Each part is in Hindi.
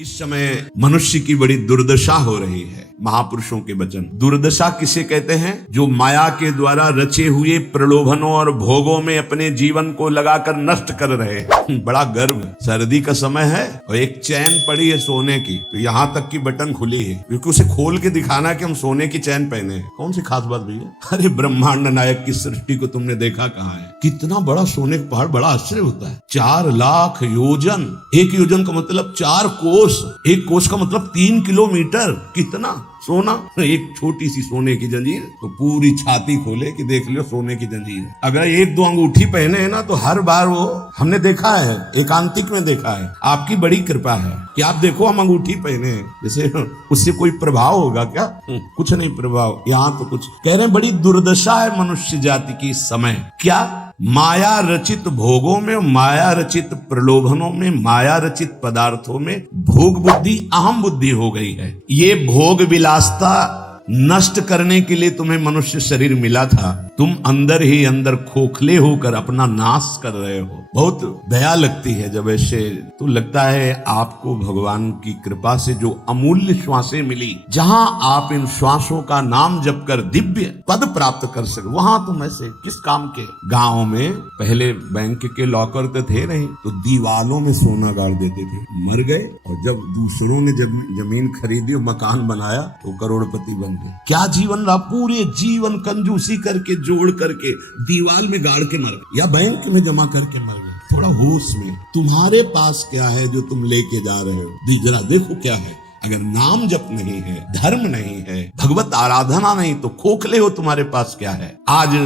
इस समय मनुष्य की बड़ी दुर्दशा हो रही है। महापुरुषों के वचन। दुर्दशा किसे कहते हैं? जो माया के द्वारा रचे हुए प्रलोभनों और भोगों में अपने जीवन को लगाकर नष्ट कर रहे हैं। बड़ा गर्व, सर्दी का समय है और एक चैन पड़ी है सोने की, तो यहाँ तक की बटन खुली है, क्योंकि उसे खोल के दिखाना कि हम सोने की चैन पहने हैं। कौन सी खास बात भैया? अरे ब्रह्मांड नायक की सृष्टि को तुमने देखा कहाँ है? कितना बड़ा सोने का पहाड़, बड़ा आश्चर्य होता है। 4 लाख योजन, एक योजन का मतलब 4 कोस, एक कोस का मतलब 3 किलोमीटर। कितना सोना? एक छोटी सी सोने की जंजीर तो पूरी छाती खोले कि देख लो सोने की जंजीर। अगर 1-2 अंगूठी पहने है ना, तो हर बार वो हमने देखा है, एकांतिक में देखा है। आपकी बड़ी कृपा है कि आप देखो हम अंगूठी पहने हैं, जैसे उससे कोई प्रभाव होगा क्या? कुछ नहीं प्रभाव। यहाँ तो कुछ कह रहे हैं, बड़ी दुर्दशा है मनुष्य जाति की इस समय। क्या? माया रचित भोगों में, माया रचित प्रलोभनों में, माया रचित पदार्थों में भोग बुद्धि, अहम बुद्धि हो गई है। ये भोग विलासता नष्ट करने के लिए तुम्हें मनुष्य शरीर मिला था। तुम अंदर ही अंदर खोखले होकर अपना नाश कर रहे हो। बहुत दया लगती है जब ऐसे, तो लगता है आपको भगवान की कृपा से जो अमूल्य श्वासें मिली, जहां आप इन श्वासों का नाम जप कर दिव्य पद प्राप्त कर सके, वहां तुम ऐसे किस काम के? गाँव में पहले बैंक के लॉकर तो थे नहीं, तो दीवालों में सोना गाड़ देते थे। मर गए और जब दूसरों ने जब जमीन खरीदी और मकान बनाया तो करोड़पति बन गए। क्या जीवन रहा? पूरे जीवन कंजूसी करके जोड़ करके दीवाल में गाड़ के मर गए, या बैंक में जमा करके मर गए। थोड़ा होश में, तुम्हारे पास क्या है जो तुम लेके जा रहे हो? जरा देखो क्या है। अगर नाम जप नहीं है, धर्म नहीं है, भगवत आराधना नहीं, तो खोखले हो। तुम्हारे पास क्या है? आज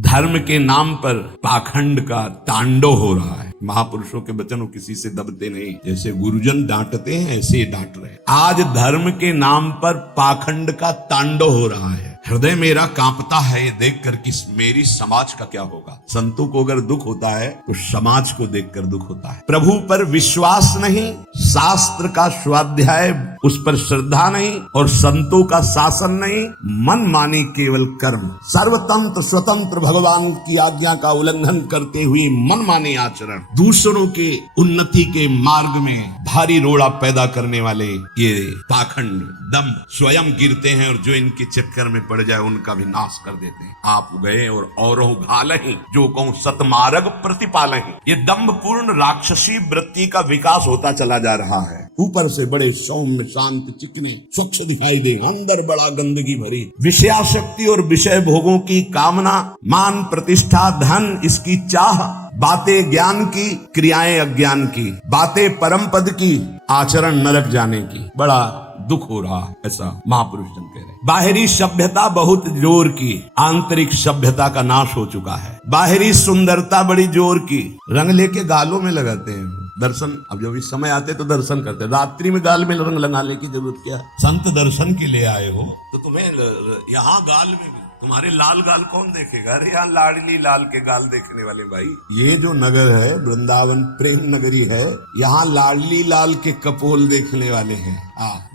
धर्म के नाम पर पाखंड का तांडव हो रहा है। महापुरुषों के वचन किसी से दबते नहीं, जैसे गुरुजन डांटते हैं ऐसे डांट रहे हैं। आज धर्म के नाम पर पाखंड का तांडव हो रहा है। हृदय मेरा कांपता है ये देखकर कि मेरी समाज का क्या होगा। संतों को अगर दुख होता है तो समाज को देखकर दुख होता है। प्रभु पर विश्वास नहीं, शास्त्र का स्वाध्याय उस पर श्रद्धा नहीं, और संतों का शासन नहीं, मन मानी केवल कर्म, सर्वतंत्र स्वतंत्र भगवान की आज्ञा का उल्लंघन करते हुए मन मानी आचरण, दूसरों के उन्नति के मार्ग में भारी रोड़ा पैदा करने वाले ये पाखंड दंभ स्वयं गिरते हैं, और जो इनके चक्कर में पड़ जाए उनका भी नाश कर देते हैं। आप गए और औरों घालहि, जो कहूं सतमार्ग प्रतिपालहि। ये दंभ पूर्ण राक्षसी वृत्ति का विकास होता चला जा रहा है। ऊपर से बड़े सौम्य शांत चिकने स्वच्छ दिखाई दे, अंदर बड़ा गंदगी भरी। विषयाशक्ति और विषय भोगों की कामना, मान प्रतिष्ठा धन इसकी चाह, बातें ज्ञान की, क्रियाएं अज्ञान की, बातें परम पद की, आचरण नरक जाने की। बड़ा दुख हो रहा है, ऐसा महापुरुष जन कह रहे। बाहरी सभ्यता बहुत जोर की, आंतरिक सभ्यता का नाश हो चुका है। बाहरी सुंदरता बड़ी जोर की, रंग लेके गालों में लगाते हैं। दर्शन, अब जब इस समय आते तो दर्शन करते, रात्रि में गाल में रंग लगाने की जरूरत क्या? संत दर्शन के लिए आए हो तो तुम्हें यहाँ गाल में, तुम्हारे लाल गाल कौन देखेगा? अरे यहाँ लाडली लाल के गाल देखने वाले भाई। ये जो नगर है वृंदावन प्रेम नगरी है, यहाँ लाडली लाल के कपोल देखने वाले हैं।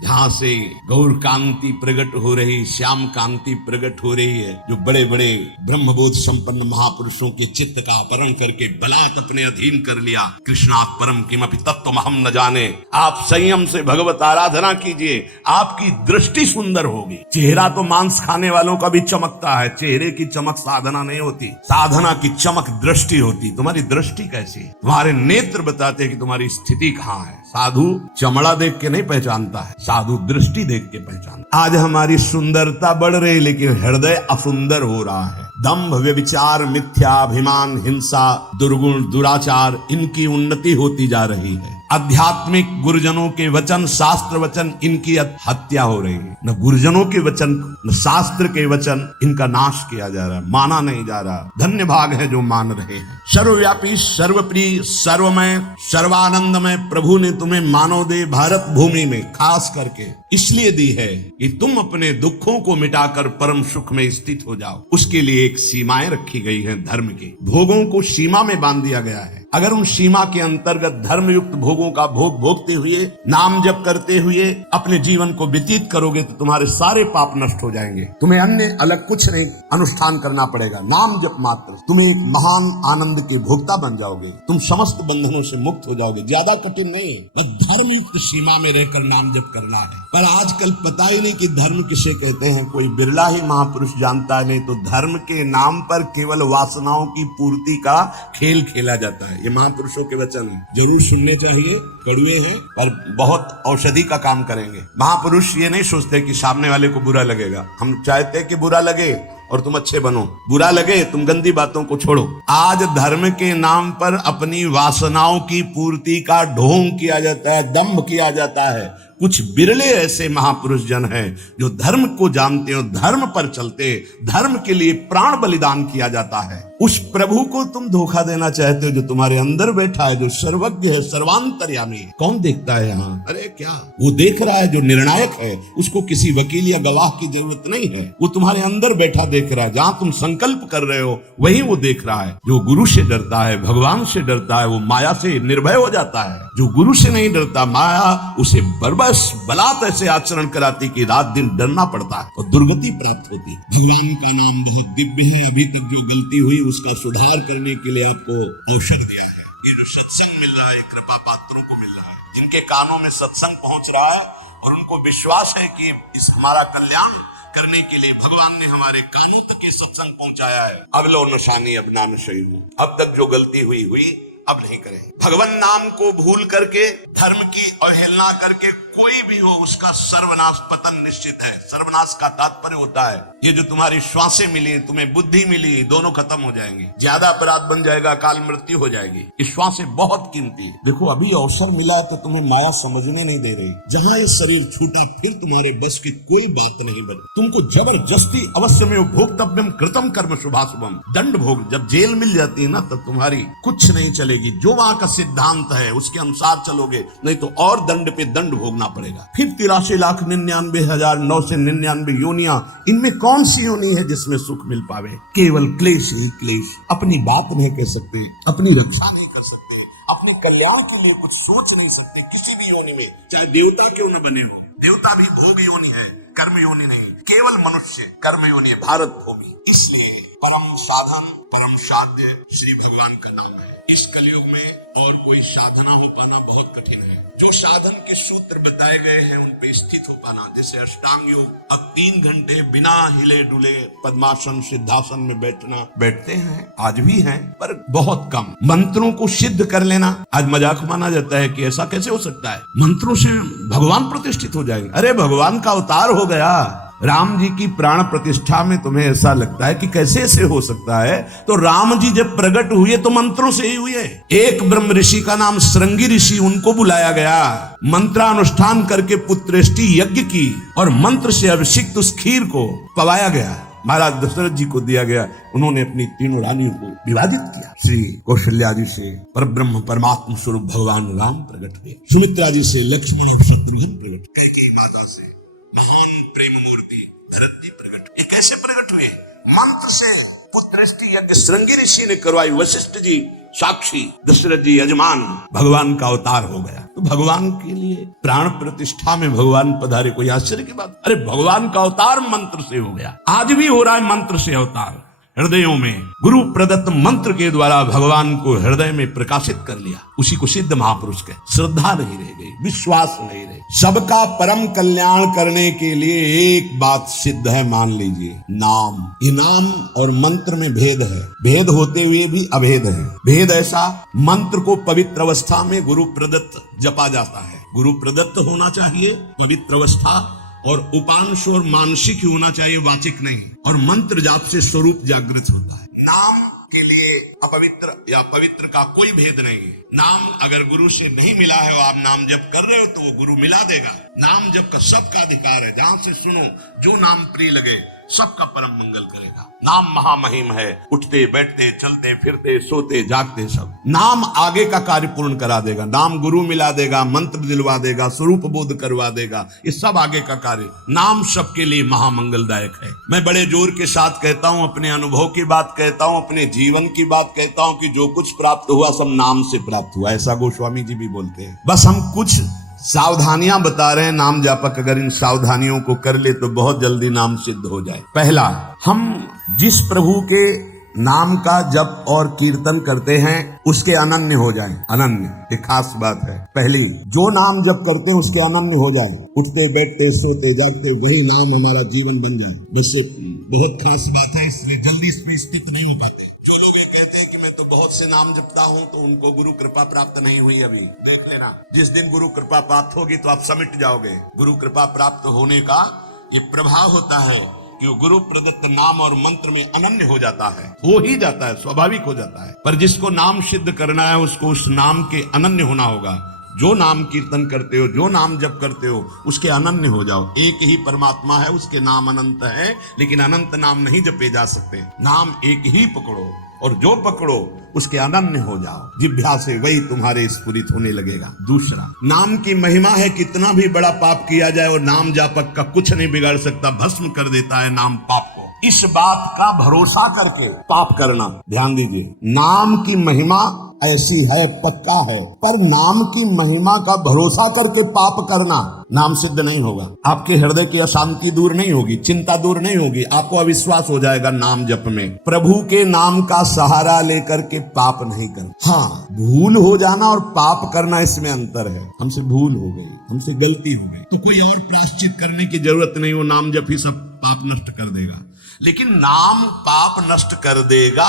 जहाँ से गौर कांति प्रकट हो रही, श्याम कांति प्रकट हो रही है, जो बड़े बड़े ब्रह्मबोध संपन्न महापुरुषों के चित्त का अपहरण करके बलात् अपने अधीन कर लिया। कृष्णात् परम किमपि तत्त्वम् अहम् न जाने। आप संयम से भगवत आराधना कीजिए, आपकी दृष्टि सुंदर होगी। चेहरा तो मांस खाने वालों का भी चमकता है, चेहरे की चमक साधना नहीं होती, साधना की चमक दृष्टि होती। तुम्हारी दृष्टि कैसी? तुम्हारे नेत्र बताते हैं कि तुम्हारी स्थिति कहाँ है। साधु चमड़ा देख के नहीं पहचानता है, साधु दृष्टि देख के पहचानता। आज हमारी सुंदरता बढ़ रही, लेकिन हृदय असुंदर हो रहा है। दंभ, व्यभिचार, मिथ्याभिमान, हिंसा, दुर्गुण, दुराचार, इनकी उन्नति होती जा रही है। आध्यात्मिक गुरुजनों के वचन, शास्त्र वचन, इनकी हत्या हो रही है। न गुरुजनों के वचन न शास्त्र के वचन, इनका नाश किया जा रहा है, माना नहीं जा रहा। धन्य भाग है जो मान रहे हैं। सर्वव्यापी, सर्वप्रिय, सर्वमय, सर्वानंदमय प्रभु ने तुम्हें मानव दे भारत भूमि में खास करके इसलिए दी है कि तुम अपने दुखों को मिटाकर परम सुख में स्थित हो जाओ। उसके लिए एक सीमाएं रखी गई हैं। धर्म की भोगों को सीमा में बांध दिया गया है। अगर उन सीमा के अंतर्गत धर्मयुक्त भोगों का भोग भोगते हुए, नाम जप करते हुए अपने जीवन को व्यतीत करोगे तो तुम्हारे सारे पाप नष्ट हो जाएंगे। तुम्हें अन्य अलग कुछ नहीं अनुष्ठान करना पड़ेगा, नाम जप मात्र। तुम्हें एक महान आनंद के भोक्ता बन जाओगे, तुम समस्त बंधनों से मुक्त हो जाओगे। ज्यादा कठिन नहीं, बस धर्मयुक्त सीमा में रहकर नाम जप करना है। पर आजकल पता ही नहीं कि धर्म किसे कहते हैं, कोई बिरला ही महापुरुष जानता है। नहीं तो धर्म के नाम पर केवल वासनाओं की पूर्ति का खेल खेला जाता है। ये महापुरुषों के वचन हैं, जरूर सुनने चाहिए। कड़वे हैं पर बहुत औषधि का काम करेंगे। महापुरुष ये नहीं सोचते कि सामने वाले को बुरा लगेगा। हम चाहते कि बुरा लगे और तुम अच्छे बनो, बुरा लगे तुम गंदी बातों को छोड़ो। आज धर्म के नाम पर अपनी वासनाओं की पूर्ति का ढोंग किया जाता है, दंभ किया जाता है। कुछ बिरले ऐसे महापुरुष जन हैं जो धर्म को जानते हो, धर्म पर चलते, धर्म के लिए प्राण बलिदान किया जाता है। उस प्रभु को तुम धोखा देना चाहते हो जो तुम्हारे अंदर बैठा है, जो सर्वज्ञ है, सर्वांतर्यामी है। कौन देखता है यहाँ? अरे क्या वो देख रहा है जो निर्णायक है, उसको किसी वकील या गवाह की जरूरत नहीं है। वो तुम्हारे अंदर बैठा देख रहा है। जहाँ तुम संकल्प कर रहे हो वही वो देख रहा है। जो गुरु से डरता है, भगवान से डरता है, वो माया से निर्भय हो जाता है। जो गुरु से नहीं डरता, माया उसे बर्बस बलात् ऐसे आचरण कराती कि रात दिन डरना पड़ता है और दुर्गति प्राप्त होती है। भगवान का नाम बहुत दिव्य है। अभी तक जो गलती हुई उसका सुधार करने के लिए आपको अवसर दिया है। ये जो सत्संग मिल रहा है, कृपा पात्रों को मिल रहा है, जिनके कानों में सत्संग पहुंच रहा है और उनको विश्वास है कि इस हमारा कल्याण करने के लिए भगवान ने हमारे कानों तक ये सत्संग पहुंचाया है। अब लो नशानी अब ना नशई हूं। अब तक जो गलती हुई अब नहीं करें। भगवान नाम को भूल करके, धर्म की अवहेलना करके कोई भी हो उसका सर्वनाश, पतन निश्चित है। सर्वनाश का तात्पर्य होता है ये जो तुम्हारी श्वासें मिली, तुम्हें बुद्धि मिली, दोनों खत्म हो जाएंगे। ज्यादा अपराध बन जाएगा, काल मृत्यु हो जाएगी। ये श्वासें बहुत कीमती है। देखो अभी अवसर मिला तो तुम्हें माया समझने नहीं दे रही। जहाँ ये शरीर छूटा फिर तुम्हारे बस की कोई बात नहीं बनी। तुमको जबरदस्ती अवश्य में भोक्तव्यम कृतम कर्म शुभाशुभम, दंड भोग। जब जेल मिल जाती है ना तब तुम्हारी कुछ नहीं चलेगी। जो वहां का सिद्धांत है उसके अनुसार चलोगे, नहीं तो और दंड पे दंड भोगना पड़ेगा। फिर 83,99,999 योनियां, इनमें कौन सी योनि है जिसमें सुख मिल पावे? केवल क्लेश ही क्लेश। अपनी बात नहीं कह सकते, अपनी रक्षा नहीं कर सकते, अपने कल्याण के लिए कुछ सोच नहीं सकते किसी भी योनि में, चाहे देवता क्यों न बने हो। देवता भी भोग योनि है, कर्म योनि नहीं। केवल मनुष्य कर्म योनि है, भारत भूमि। इसलिए परम साधन, परम साध्य श्री भगवान का नाम है। इस कलयुग में और कोई साधना हो पाना बहुत कठिन है। जो साधन के सूत्र बताए गए हैं उन पे स्थित हो पाना, जैसे अष्टांग योग, अब 3 घंटे बिना हिले डुले पद्मासन सिद्धासन में बैठते हैं, आज भी हैं, पर बहुत कम। मंत्रों को सिद्ध कर लेना आज मजाक माना जाता है कि ऐसा कैसे हो सकता है, मंत्रों से भगवान प्रतिष्ठित हो जाएंगे। अरे भगवान का अवतार हो गया। राम जी की प्राण प्रतिष्ठा में तुम्हें ऐसा लगता है कि कैसे ऐसे हो सकता है? तो राम जी जब प्रकट हुए तो मंत्रों से ही हुए। एक ब्रह्म ऋषि का नाम श्रृंगी ऋषि, उनको बुलाया गया, मंत्रानुष्ठान करके पुत्रेष्टि यज्ञ की और मंत्र से अभिषिक्त उस खीर को पवाया गया। महाराज दशरथ जी को दिया गया। उन्होंने अपनी तीनों रानियों को विवादित किया। श्री कौशल्या जी से परब्रह्म परमात्मा स्वरूप भगवान राम प्रकट हुए। सुमित्रा जी से लक्ष्मण और शत्रुघ्न प्रकट, कैकेयी माता से महान प्रेम मूर्ति भरत जी प्रकट। ये कैसे प्रकट हुए? मंत्र से पुत्रेष्टि यज्ञ श्रृंगी ऋषि ने करवाई, वशिष्ठ जी साक्षी, दशरथ जी यजमान, भगवान का अवतार हो गया। तो भगवान के लिए प्राण प्रतिष्ठा में भगवान पधारे, कोई आश्चर्य की बात? अरे भगवान का अवतार मंत्र से हो गया। आज भी हो रहा है मंत्र से अवतार। हृदयों में गुरु प्रदत्त मंत्र के द्वारा भगवान को हृदय में प्रकाशित कर लिया। उसी को सिद्ध महापुरुष कहे। श्रद्धा नहीं रह गई, विश्वास नहीं रहे। सबका परम कल्याण करने के लिए एक बात सिद्ध है, मान लीजिए, नाम। ये नाम और मंत्र में भेद है, भेद होते हुए भी अभेद है। भेद ऐसा, मंत्र को पवित्र अवस्था में गुरु प्रदत्त जपा जाता है। गुरु प्रदत्त होना चाहिए, पवित्र अवस्था, और उपांश और मानसिक होना चाहिए, वाचिक नहीं। और मंत्र जाप से स्वरूप जागृत होता है। नाम के लिए अपवित्र या पवित्र का कोई भेद नहीं है। नाम अगर गुरु से नहीं मिला है और आप नाम जप कर रहे हो तो वो गुरु मिला देगा। नाम जप का सबका अधिकार है। जहां से सुनो, जो नाम प्रिय लगे सबका परम मंगल करेगा। नाम महामहिम है, उठते बैठते चलते फिरते सोते जागते सब। नाम आगे का कार्य पूर्ण करा देगा। नाम गुरु मिला देगा, मंत्र दिलवा देगा, स्वरूप बोध करवा देगा, ये सब आगे का कार्य। नाम सबके लिए महामंगलदायक है। मैं बड़े जोर के साथ कहता हूं, अपने अनुभव की बात कहता हूं, अपने जीवन की बात कहता हूं कि जो कुछ प्राप्त हुआ सब नाम से प्राप्त हुआ। ऐसा गोस्वामी जी भी बोलते हैं। बस हम कुछ सावधानियां बता रहे हैं। नाम जापक अगर इन सावधानियों को कर ले तो बहुत जल्दी नाम सिद्ध हो जाए। पहला, हम जिस प्रभु के नाम का जप और कीर्तन करते हैं उसके अनन्य हो जाएं। अनन्य एक खास बात है। पहली, जो नाम जप करते हैं उसके अनन्य हो जाए। उठते बैठते सोते जागते वही नाम हमारा जीवन बन जाए। वैसे बहुत खास बात है, इसलिए जल्दी इसमें स्थित नहीं हो पाते। जो लोग ये कहते हैं कि मैं तो बहुत से नाम जपता हूं तो उनको गुरु कृपा प्राप्त नहीं हुई, अभी देख लेना। जिस दिन गुरु कृपा प्राप्त होगी तो आप समिट जाओगे। गुरु कृपा प्राप्त होने का ये प्रभाव होता है कि वो गुरु प्रदत्त नाम और मंत्र में अनन्य हो जाता है, हो ही जाता है, स्वाभाविक हो जाता है। पर जिसको नाम सिद्ध करना है उसको उस नाम के अनन्य होना होगा। जो नाम कीर्तन करते हो, जो नाम जप करते हो, उसके अनन्य हो जाओ। एक ही परमात्मा है, उसके नाम अनंत है, लेकिन अनंत नाम नहीं जपे जा सकते। नाम एक ही पकड़ो और जो पकड़ो उसके अनन्य हो जाओ। जिह्वा से वही तुम्हारे स्फुरित होने लगेगा। दूसरा, नाम की महिमा है। कितना भी बड़ा पाप किया जाए और नाम जापक का कुछ नहीं बिगाड़ सकता, भस्म कर देता है नाम पाप को। इस बात का भरोसा करके पाप करना, ध्यान दीजिए, नाम की महिमा ऐसी है, पक्का है, पर नाम की महिमा का भरोसा करके पाप करना नाम सिद्ध नहीं होगा। आपके हृदय की अशांति दूर नहीं होगी, चिंता दूर नहीं होगी, आपको अविश्वास हो जाएगा नाम जप में। प्रभु के नाम का सहारा लेकर के पाप नहीं कर। हाँ, भूल हो जाना और पाप करना, इसमें अंतर है। हमसे भूल हो गई, हमसे गलती हो गई, तो कोई और प्रायश्चित करने की जरूरत नहीं। वो नाम जप ही सब पाप नष्ट कर देगा। लेकिन नाम पाप नष्ट कर देगा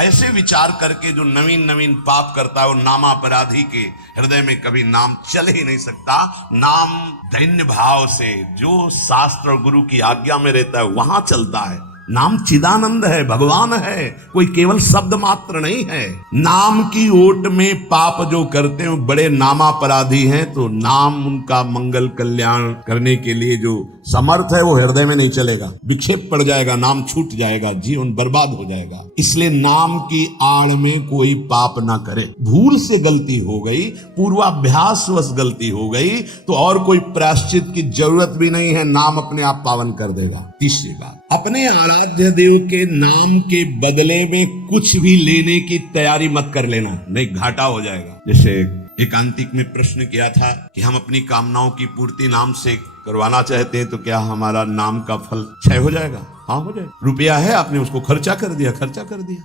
ऐसे विचार करके जो नवीन नवीन पाप करता है वो नामापराधी के हृदय में कभी नाम चल ही नहीं सकता। नाम दैन्य भाव से जो शास्त्र और गुरु की आज्ञा में रहता है वहां चलता है। नाम चिदानंद है, भगवान है, कोई केवल शब्द मात्र नहीं है। नाम की ओट में पाप जो करते हैं बड़े नामापराधी हैं, तो नाम उनका मंगल कल्याण करने के लिए जो समर्थ है वो हृदय में नहीं चलेगा, विक्षेप पड़ जाएगा, नाम छूट जाएगा, जीवन बर्बाद हो जाएगा। इसलिए नाम की आड़ में कोई पाप ना करे। भूल से गलती हो गई, पूर्वाभ्यासवश गलती हो गई, तो और कोई प्रायश्चित की जरूरत भी नहीं है, नाम अपने आप पावन कर देगा। तीसरी बात, अपने आराध्य देव के नाम के बदले में कुछ भी लेने की तैयारी मत कर लेना, नहीं घाटा हो जाएगा। जैसे एकांतिक में प्रश्न किया था कि हम अपनी कामनाओं की पूर्ति नाम से करवाना चाहते हैं तो क्या हमारा नाम का फल क्षय हो जाएगा? हाँ, हो जाएगा। रुपया है, आपने उसको खर्चा कर दिया,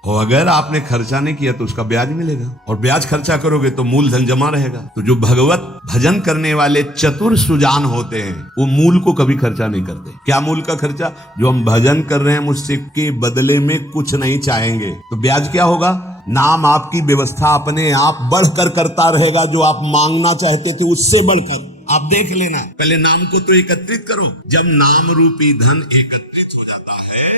और अगर आपने खर्चा नहीं किया तो उसका ब्याज मिलेगा, और ब्याज खर्चा करोगे तो मूलधन जमा रहेगा। तो जो भगवत भजन करने वाले चतुर सुजान होते हैं वो मूल को कभी खर्चा नहीं करते। क्या मूल का खर्चा? जो हम भजन कर रहे हैं मुझसे के बदले में कुछ नहीं चाहेंगे, तो ब्याज क्या होगा? नाम आपकी व्यवस्था अपने आप बढ़कर करता रहेगा, जो आप मांगना चाहते थे उससे बढ़कर। आप देख लेना, पहले नाम को तो एकत्रित करो। जब नाम रूपी धन एकत्रित हो जाता है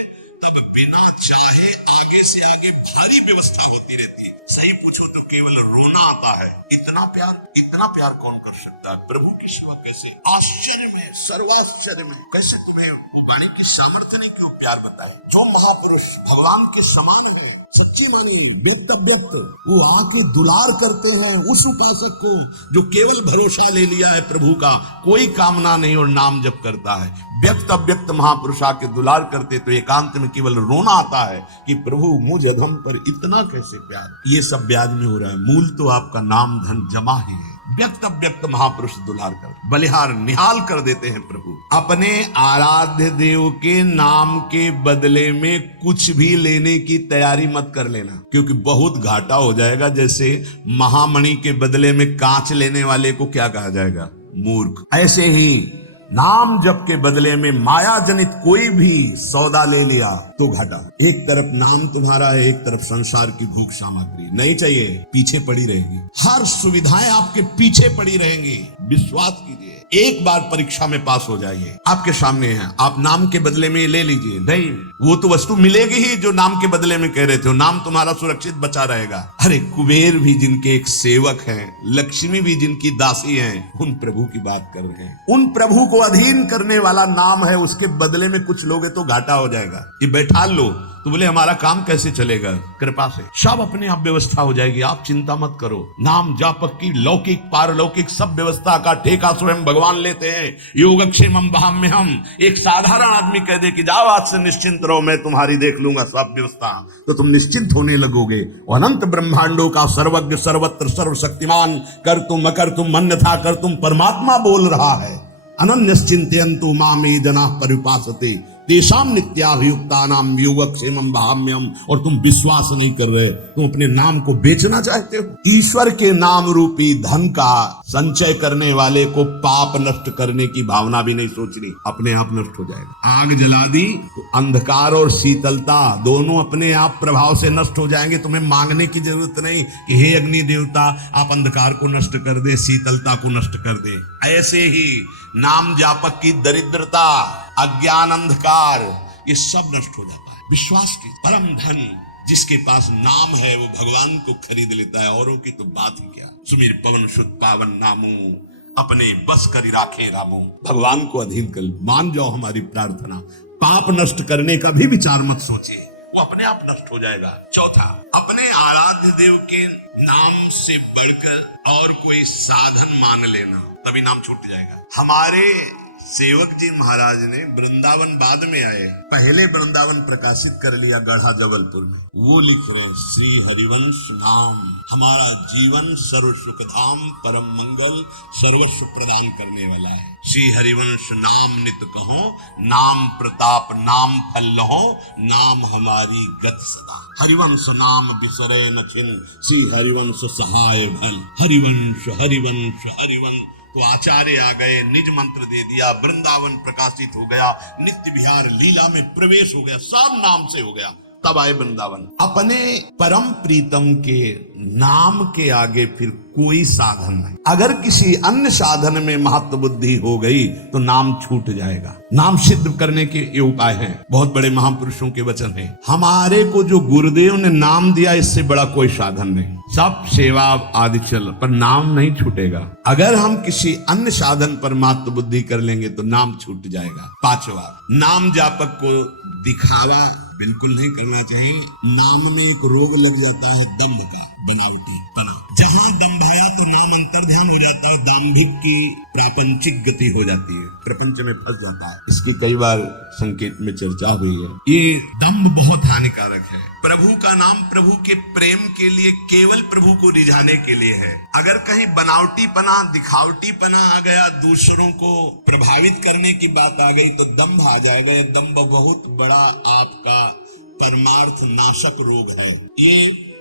तब बिना चाहे आगे से आगे भारी व्यवस्था होती रहती है। सही पूछो तो केवल रोना आता है। इतना प्यार कौन कर सकता है? प्रभु की सेवा कैसे? आश्चर्य में, सर्वाश्चर्य में, कैसे तुम्हें वाणी की सामर्थ्य ने क्यों प्यार बताए? जो महापुरुष भगवान के समान है, सच्ची मानी, व्यक्त अव्यक्त, वो आके दुलार करते हैं उस उपासक को जो केवल भरोसा ले लिया है प्रभु का, कोई कामना नहीं और नाम जप करता है। व्यक्त अव्यक्त महापुरुष आके दुलार करते तो एकांत में केवल रोना आता है कि प्रभु मुझ अधम पर इतना कैसे प्यार। ये सब ब्याज में हो रहा है, मूल तो आपका नाम धन जमा ही है। व्यक्त अव्यक्त महापुरुष दुलार कर बलिहार निहाल कर देते हैं प्रभु। अपने आराध्य देव के नाम के बदले में कुछ भी लेने की तैयारी मत कर लेना, क्योंकि बहुत घाटा हो जाएगा। जैसे महामणि के बदले में कांच लेने वाले को क्या कहा जाएगा? मूर्ख। ऐसे ही नाम जप के बदले में माया जनित कोई भी सौदा ले लिया तो घाटा। एक तरफ नाम तुम्हारा है, एक तरफ संसार की भूख सामग्री नहीं चाहिए, पीछे पड़ी रहेगी। हर सुविधाएं आपके पीछे पड़ी रहेंगी। विश्वास कीजिए, एक बार परीक्षा में पास हो जाइए, आपके सामने है, आप नाम के बदले में ले लीजिए। नहीं, वो तो वस्तु मिलेगी ही जो नाम के बदले में कह रहे थे। नाम तुम्हारा सुरक्षित बचा रहेगा। अरे कुबेर भी जिनके एक सेवक हैं, लक्ष्मी भी जिनकी दासी हैं, उन प्रभु की बात कर रहे हैं। उन प्रभु को अधीन करने वाला नाम है, उसके बदले में कुछ लोगे तो घाटा हो जाएगा। ये बैठा लो तो बोले हमारा काम कैसे चलेगा? कृपा से सब अपने आप व्यवस्था हो जाएगी, आप चिंता मत करो। नाम जापक की लौकिक पारलौकिक सब व्यवस्था का ठेका स्वयं भगवान लेते हैं। योगक्षेमम वहाम्यहम्। एक साधारण आदमी कह दे कि जाओ आज से निश्चिंत रहो, मैं तुम्हारी देख लूंगा सब व्यवस्था, तो तुम निश्चिंत होने लगोगे। अनंत ब्रह्मांडों का सर्वज्ञ सर्वत्र सर्वशक्तिमान कर तुम अकर तुम अन्यथा कर तुम परमात्मा बोल रहा है। अनन्यश्चिन्तयन्तु माम ये जना परिपासते तेषां नित्याभियुक्तानां योगक्षेमं वहाम्यहम्। और तुम विश्वास नहीं कर रहे, तुम अपने नाम को बेचना चाहते हो। ईश्वर के नाम रूपी धन का संचय करने वाले को पाप नष्ट करने की भावना भी नहीं सोचनी, अपने आप नष्ट हो जाएगा। आग जला दी तो अंधकार और शीतलता दोनों अपने आप प्रभाव से नष्ट हो जाएंगे। तुम्हें मांगने की जरूरत नहीं कि हे अग्नि देवता आप अंधकार को नष्ट कर दे, शीतलता को नष्ट कर दे। ऐसे ही नाम जापक की दरिद्रता, अज्ञान, अंधकार, ये सब नष्ट हो जाता है। विश्वास की परम धन जिसके पास नाम है वो भगवान को खरीद लेता है, औरों की तो बात ही क्या। सुमिर पवन शुद्ध पावन नामो अपने बस करी राखे रामो। भगवान को अधीन कर मान जाओ हमारी प्रार्थना। पाप नष्ट करने का भी विचार मत सोचिए, वो अपने आप नष्ट हो जाएगा। चौथा, अपने आराध्य देव के नाम से बढ़कर और कोई साधन मान लेना, तभी नाम छूट जाएगा। हमारे सेवक जी महाराज ने वृंदावन बाद में आए, पहले वृंदावन प्रकाशित कर लिया गढ़ा जबलपुर में। वो लिख रहे हैं श्री हरिवंश नाम हमारा जीवन सर्व सुख धाम परम मंगल सर्वस्व प्रदान करने वाला है। श्री हरिवंश नाम नित कहो, नाम प्रताप नाम फल लहो, नाम हमारी गत सदा। हरिवंश नाम बिसरे न छिन, श्री हरिवंश सहाय भल। हरिवंश हरिवंश हरिवंश। तो आचार्य आ गए, निज मंत्र दे दिया, वृंदावन प्रकाशित हो गया, नित्य विहार लीला में प्रवेश हो गया, सब नाम से हो गया। तब आए वृंदावन। अपने परम प्रीतम के नाम के आगे फिर कोई साधन नहीं। अगर किसी अन्य साधन में महत्व बुद्धि हो गई तो नाम छूट जाएगा। नाम सिद्ध करने के ये उपाय हैं, बहुत बड़े महापुरुषों के वचन हैं। हमारे को जो गुरुदेव ने नाम दिया, इससे बड़ा कोई साधन नहीं। सब सेवा आदि चल, पर नाम नहीं छूटेगा। अगर हम किसी अन्य साधन पर महत्व बुद्धि कर लेंगे तो नाम छूट जाएगा। पांचवा, नाम जापक को दिखावा बिल्कुल नहीं करना चाहिए। नाम में एक रोग लग जाता है दम्भ का, बनावटी पना। जहां दम्भ आया तो नाम अंतर्ध्यान हो जाता है, दाम्भिक की प्रापंचिक गति हो जाती है, प्रपंच में फंस जाता है। इसकी कई बार संकेत में चर्चा हुई है। ये दम्भ बहुत हानिकारक है। प्रभु का नाम प्रभु के प्रेम के लिए, केवल प्रभु को रिझाने के लिए है। अगर कहीं बनावटी पना, दिखावटी पना आ गया, दूसरों को प्रभावित करने की बात आ गई तो दम्भ आ जाएगा। यह दम्भ बहुत बड़ा आपका परमार्थ नाशक रोग है। ये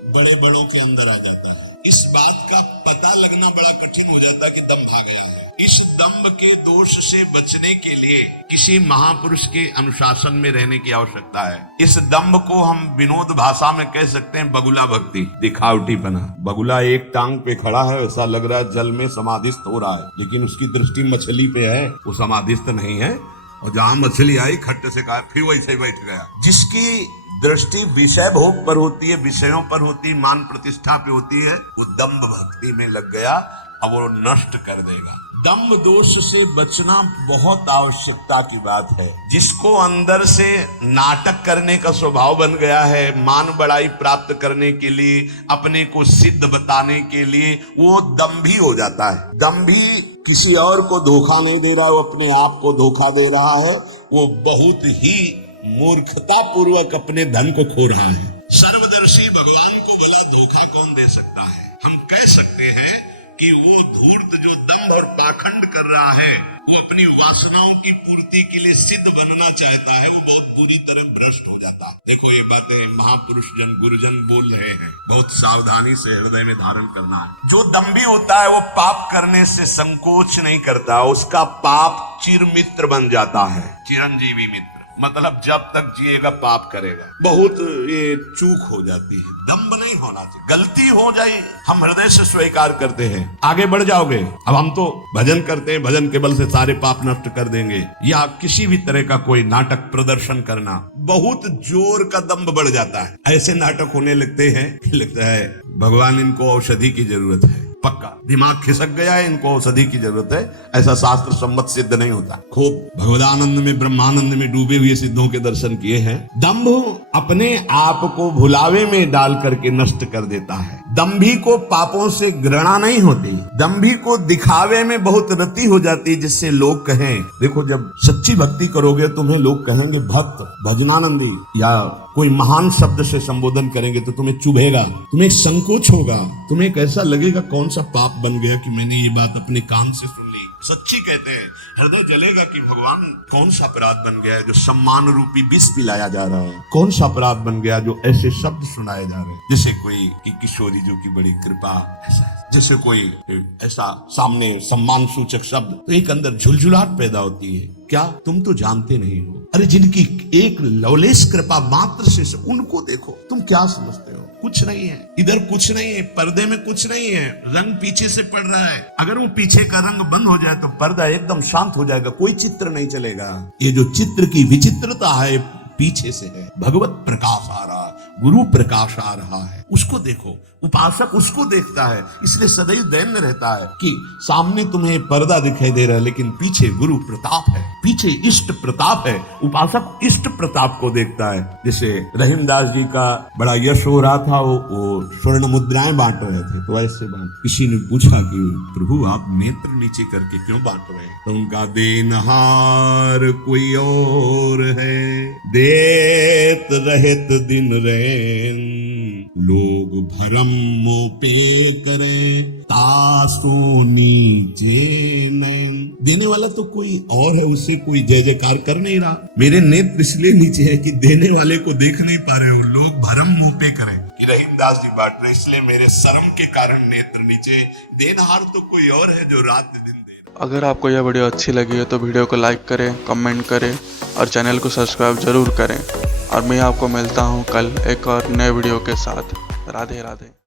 बड़े बड़ों के अंदर आ जाता है। इस बात का पता लगना बड़ा कठिन हो जाता है कि दम्भ आ गया है। इस दम्भ के दोष से बचने के लिए किसी महापुरुष के अनुशासन में रहने की आवश्यकता है। इस दम्भ को हम विनोद भाषा में कह सकते हैं बगुला भक्ति, दिखावटी पना। बगुला एक टांग पे खड़ा है, ऐसा लग रहा है जल में समाधिस्थ हो रहा है, लेकिन उसकी दृष्टि मछली पे है, वो समाधिस्थ नहीं है। और जहां मछली आई खट्ट से कहा, फिर वैसे ही बैठ गया। जिसकी दृष्टि विषय भोग पर होती है, विषयों पर होती है, मान प्रतिष्ठा पे होती है, वो दम्भ भक्ति में लग गया, अब वो नष्ट कर देगा। दम्भ दोष से बचना बहुत आवश्यकता की बात है। जिसको अंदर से नाटक करने का स्वभाव बन गया है, मान बड़ाई प्राप्त करने के लिए, अपने को सिद्ध बताने के लिए, वो दम्भी हो जाता है। दम्भी किसी और को धोखा नहीं दे रहा है, वो अपने आप को धोखा दे रहा है। वो बहुत ही मूर्खता पूर्वक अपने धन को खो रहा है। सर्वदर्शी भगवान को भला धोखा कौन दे सकता है? हम कह सकते हैं कि वो धूर्त जो दंभ और पाखंड कर रहा है, वो अपनी वासनाओं की पूर्ति के लिए सिद्ध बनना चाहता है, वो बहुत बुरी तरह भ्रष्ट हो जाता। देखो ये बातें महापुरुष जन गुरुजन बोल रहे हैं, बहुत सावधानी से हृदय में धारण करना है। जो दंभी होता है वो पाप करने से संकोच नहीं करता, उसका पाप चिर मित्र बन जाता है, चिरंजीवी मित्र। मतलब जब तक जिएगा पाप करेगा। बहुत ये चूक हो जाती है, दम्भ नहीं होना चाहिए। गलती हो जाए हम हृदय से स्वीकार करते हैं, आगे बढ़ जाओगे। अब हम तो भजन करते हैं, भजन के बल से सारे पाप नष्ट कर देंगे, या किसी भी तरह का कोई नाटक प्रदर्शन करना, बहुत जोर का दम्भ बढ़ जाता है। ऐसे नाटक होने लगते हैं, लगता है भगवान इनको औषधि की जरूरत है, पक्का दिमाग खिसक गया है, इनको औषधि की जरूरत है। ऐसा शास्त्र सम्मत सिद्ध नहीं होता। खूब भगवदानंद में, ब्रह्मानंद में डूबे हुए सिद्धों के दर्शन किए हैं। दंभ अपने आप को भुलावे में डाल करके नष्ट कर देता है। दंभी को पापों से घृणा नहीं होती, दंभी को दिखावे में बहुत रति हो जाती है, जिससे लोग कहें, देखो जब सच्ची भक्ति करोगे तुम्हें लोग कहेंगे भक्त, भजनानंदी, या कोई महान शब्द से संबोधन करेंगे तो तुम्हें चुभेगा, तुम्हें संकोच होगा, तुम्हें कैसा लगेगा कौन सा पाप बन गया कि मैंने ये बात अपने कान से सुन ली। सच्ची कहते हैं, हृदय जलेगा कि भगवान कौन सा अपराध बन गया है जो सम्मान रूपी विष पिलाया जा रहा है, कौन सा अपराध बन गया जो ऐसे शब्द सुनाए जा रहे हैं। जैसे कोई कि किशोरी जो की बड़ी कृपा, ऐसा जैसे कोई ऐसा सामने सम्मान सूचक शब्द, तो एक अंदर झुलझुलाहट पैदा होती है। क्या तुम तो जानते नहीं हो, अरे जिनकी एक लवलेश कृपा मात्र से उनको देखो, तुम क्या समझते हो? कुछ नहीं है, इधर कुछ नहीं है, पर्दे में कुछ नहीं है, रंग पीछे से पड़ रहा है। अगर वो पीछे का रंग बंद हो जाए तो पर्दा एकदम शांत हो जाएगा, कोई चित्र नहीं चलेगा। ये जो चित्र की विचित्रता है पीछे से है। भगवत प्रकाश आ रहा है, गुरु प्रकाश आ रहा है, उसको देखो। उपासक उसको देखता है, इसलिए सदैव दैन्य रहता है कि सामने तुम्हें पर्दा दिखाई दे रहा है लेकिन पीछे गुरु प्रताप है, पीछे इष्ट प्रताप है। उपासक इष्ट प्रताप को देखता है। जैसे रहीमदास जी का बड़ा यश हो रहा था, वो स्वर्ण मुद्राएं बांट रहे थे, तो ऐसे किसी ने पूछा कि प्रभु आप नेत्र नीचे करके क्यों बांट रहे हैं? तो उनका देनहार कोई और है, देत रहत दिन रैन, लोग भरम मोपे करे, तासो नीचे नैन। देने वाला तो कोई और है, उससे कोई जय जयकार कर नहीं रहा। मेरे नेत्र इसलिए नीचे है कि देने वाले को देख नहीं पा रहे हो, लोग भरम मोपे करें कि रहीमदास जी बांट रहे, इसलिए मेरे शर्म के कारण नेत्र नीचे। देनहार तो कोई और है जो रात दिन दे। अगर आपको यह वीडियो अच्छी लगी है तो वीडियो को लाइक करें, कमेंट करें और चैनल को सब्सक्राइब जरूर करें। और मैं आपको मिलता हूँ कल एक और नए वीडियो के साथ। राधे राधे।